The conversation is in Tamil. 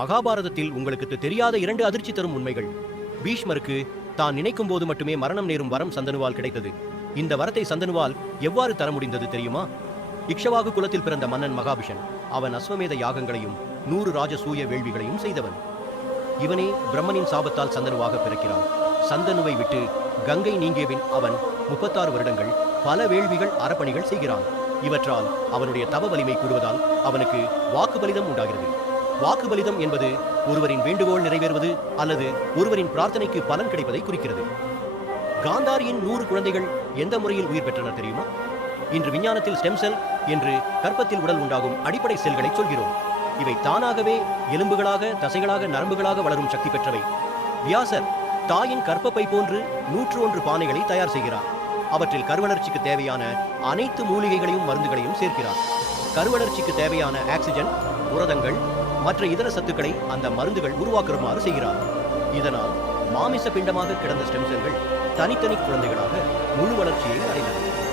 மகாபாரதத்தில் உங்களுக்கு தெரியாத இரண்டு அதிர்ச்சி தரும் உண்மைகள். பீஷ்மருக்கு தான் நினைக்கும் போது மட்டுமே மரணம் நேரும் வரம் சந்தனுவால் கிடைத்தது. இந்த வரத்தை சந்தனுவால் எவ்வாறு தர முடிந்தது தெரியுமா? இக்ஷவாகு குலத்தில் பிறந்த மன்னன் மகாபிஷன் அவன் அஸ்வமேத யாகங்களையும் நூறு ராஜசூய வேள்விகளையும் செய்தவன். இவனே பிரம்மனின் சாபத்தால் சந்தனுவாக பிறக்கிறான். சந்தனுவை விட்டு கங்கை நீங்கியபின் அவன் முப்பத்தாறு வருடங்கள் பல வேள்விகள் அறப்பணிகள் செய்கிறான். இவற்றால் அவனுடைய தவ வலிமை கூடுவதால் அவனுக்கு வாக்குபலிதம் உண்டாகிறது. வாக்குபலிதம் என்பது ஒருவரின் வேண்டுகோள் நிறைவேறுவது அல்லது ஒருவரின் பிரார்த்தனைக்கு பலன் கிடைப்பதை குறிக்கிறது. காந்தாரியின் நூறு குழந்தைகள் எந்த முறையில் உயிர் பெற்றனர் தெரியுமா? இன்று விஞ்ஞானத்தில் ஸ்டெம் செல் என்று கர்ப்பத்தில் உடல் உண்டாகும் அடிப்படை செல்களை சொல்கிறோம். இவை தானாகவே எலும்புகளாக தசைகளாக நரம்புகளாக வளரும் சக்தி பெற்றவை. வியாசர் தாயின் கர்ப்பப்பை போன்று நூற்று ஒன்று பானைகளை தயார் செய்கிறார். அவற்றில் கருவளர்ச்சிக்கு தேவையான அனைத்து மூலிகைகளையும் மருந்துகளையும் சேர்க்கிறார். கருவளர்ச்சிக்கு தேவையான ஆக்சிஜன் புரதங்கள் மற்ற இதர சத்துக்களை அந்த மருந்துகள் உருவாக்குமாறு செய்கிறார். இதனால் மாமிச பிண்டமாக கிடந்த ஸ்டெம் செல்கள் தனித்தனி குழந்தைகளாக முழு வளர்ச்சியை அடைந்தது